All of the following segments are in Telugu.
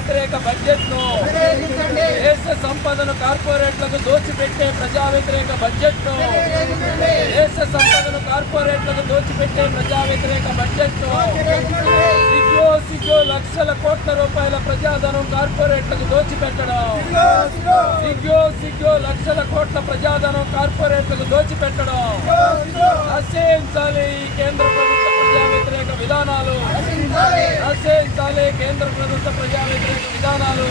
వ్యతిరేక బడ్జెట్ను, దేశ సంపదను కార్పొరేట్లకు దోచిపెట్టే ప్రజా వ్యతిరేక బడ్జెట్ను, దేశ సంపదను కార్పొరేట్లకు దోచిపెట్టే ప్రజా వ్యతిరేక బడ్జెట్ను, సిగ్గు లక్షల కోట్ల రూపాయల ప్రజాధనం కార్పొరేట్లకు దోచిపెట్టడం, సిగ్గు లక్షల కోట్ల ప్రజాధనం కార్పొరేట్లకు దోచిపెట్టడం, నశించాలి ఈ కేంద్ర ప్రభుత్వ ప్రజా వ్యతిరేక విధానాలు, నశించాలి కేంద్ర ప్రభుత్వ ప్రజా వ్యతిరేక విధానాలు.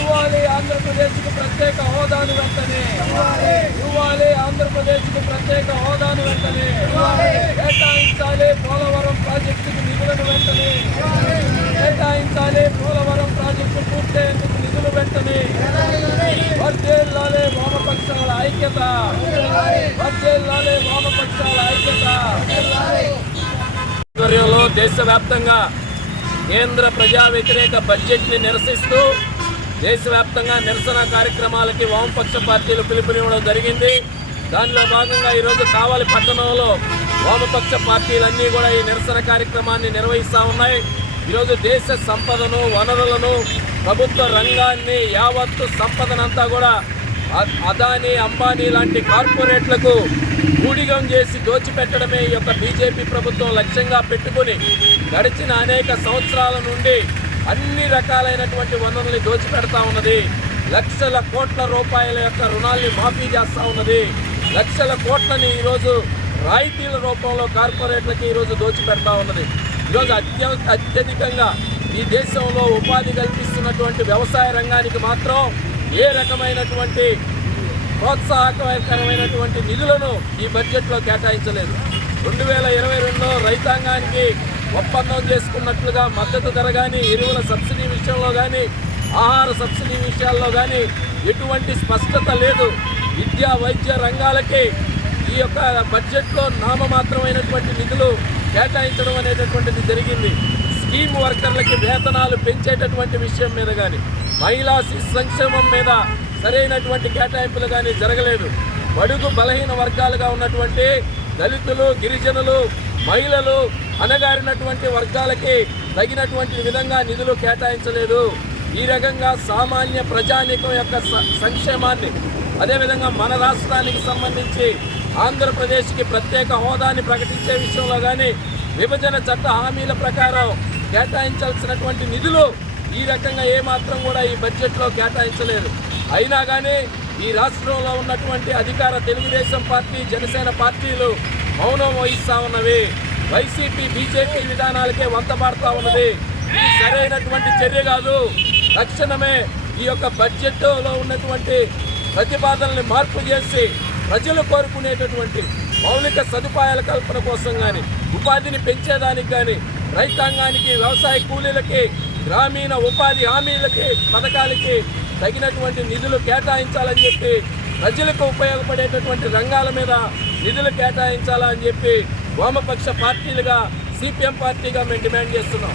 ఇవ్వాలి ఆంధ్రప్రదేశ్కు ప్రత్యేక హోదాను వెంటనే, ఇవ్వాలి ఆంధ్రప్రదేశ్కు ప్రత్యేక హోదాను వెంటనే, కేటాయించాలి పోలవరం ప్రాజెక్టుకు నిధులను వెంటనే, కేటాయించాలి పోలవరం ప్రాజెక్టు పూర్తయ్యేందుకు నిధులు వెంటనే. వర్ధిల్లాలి వామపక్షాల ఐక్యత, వర్ధిల్లాలి వామపక్షాల ఐక్యత. ఆధ్వర్యంలో దేశవ్యాప్తంగా కేంద్ర ప్రజా వ్యతిరేక బడ్జెట్ని నిరసిస్తూ దేశవ్యాప్తంగా నిరసన కార్యక్రమాలకి వామపక్ష పార్టీలు పిలుపునివ్వడం జరిగింది. దానిలో భాగంగా ఈరోజు కావలి పట్టణంలో వామపక్ష పార్టీలన్నీ కూడా ఈ నిరసన కార్యక్రమాన్ని నిర్వహిస్తూ ఉన్నాయి. ఈరోజు దేశ సంపదను, వనరులను, ప్రభుత్వ రంగాన్ని, యావత్తు సంపదనంతా కూడా అదానీ, అంబానీ లాంటి కార్పొరేట్లకు ఊడిగం చేసి దోచిపెట్టడమే ఈ యొక్క బీజేపీ ప్రభుత్వం లక్ష్యంగా పెట్టుకుని గడిచిన అనేక సంవత్సరాల నుండి అన్ని రకాలైనటువంటి వనరుల్ని దోచిపెడతా ఉన్నది. లక్షల కోట్ల రూపాయల యొక్క రుణాల్ని మాఫీ చేస్తూ ఉన్నది. లక్షల కోట్లని ఈరోజు రాయితీల రూపంలో కార్పొరేట్లకి ఈరోజు దోచిపెడతా ఉన్నది. ఈరోజు అత్యధికంగా ఈ దేశంలో ఉపాధి కల్పిస్తున్నటువంటి వ్యవసాయ రంగానికి మాత్రం ఏ రకమైనటువంటి ప్రోత్సాహకరమైనటువంటి నిధులను ఈ బడ్జెట్లో కేటాయించలేదు. 2022లో రైతాంగానికి ఒప్పందం చేసుకున్నట్లుగా మద్దతు ధర కానీ, ఎరువుల సబ్సిడీ విషయంలో కానీ, ఆహార సబ్సిడీ విషయాల్లో కానీ ఎటువంటి స్పష్టత లేదు. విద్యా, వైద్య రంగాలకి ఈ యొక్క బడ్జెట్లో నామమాత్రమైనటువంటి నిధులు కేటాయించడం అనేటటువంటిది జరిగింది. స్కీమ్ వర్కర్లకి వేతనాలు పెంచేటటువంటి విషయం మీద కానీ, మహిళా సంక్షేమం మీద సరైనటువంటి కేటాయింపులు కానీ జరగలేదు. బడుగు బలహీన వర్గాలుగా ఉన్నటువంటి దళితులు, గిరిజనులు, మహిళలు, అణగారినటువంటి వర్గాలకి తగినటువంటి విధంగా నిధులు కేటాయించలేదు. ఈ రకంగా సామాన్య ప్రజానీకం యొక్క సంక్షేమాన్ని, అదేవిధంగా మన రాష్ట్రానికి సంబంధించి ఆంధ్రప్రదేశ్కి ప్రత్యేక హోదాని ప్రకటించే విషయంలో కానీ, విభజన చట్ట హామీల ప్రకారం కేటాయించాల్సినటువంటి నిధులు ఈ రకంగా ఏమాత్రం కూడా ఈ బడ్జెట్లో కేటాయించలేదు. అయినా కానీ ఈ రాష్ట్రంలో ఉన్నటువంటి అధికార తెలుగుదేశం పార్టీ, జనసేన పార్టీలు మౌనం వహిస్తూ ఉన్నవి. వైసీపీ, బీజేపీ విధానాలకే వంతపాడుతూ ఉన్నది. ఇది సరైనటువంటి చర్య కాదు. తక్షణమే ఈ యొక్క బడ్జెట్లో ఉన్నటువంటి ప్రతిపాదనల్ని మార్పు చేసి ప్రజలు కోరుకునేటటువంటి మౌలిక సదుపాయాల కల్పన కోసం కానీ, ఉపాధిని పెంచేదానికి కానీ, రైతాంగానికి, వ్యవసాయ కూలీలకి, గ్రామీణ ఉపాధి హామీలకి, పథకాలకి తగినటువంటి నిధులు కేటాయించాలని చెప్పి, ప్రజలకు ఉపయోగపడేటటువంటి రంగాల మీద నిధులు కేటాయించాలని చెప్పి వామపక్ష పార్టీలుగా, సిపిఎం పార్టీగా మేము డిమాండ్ చేస్తున్నాం.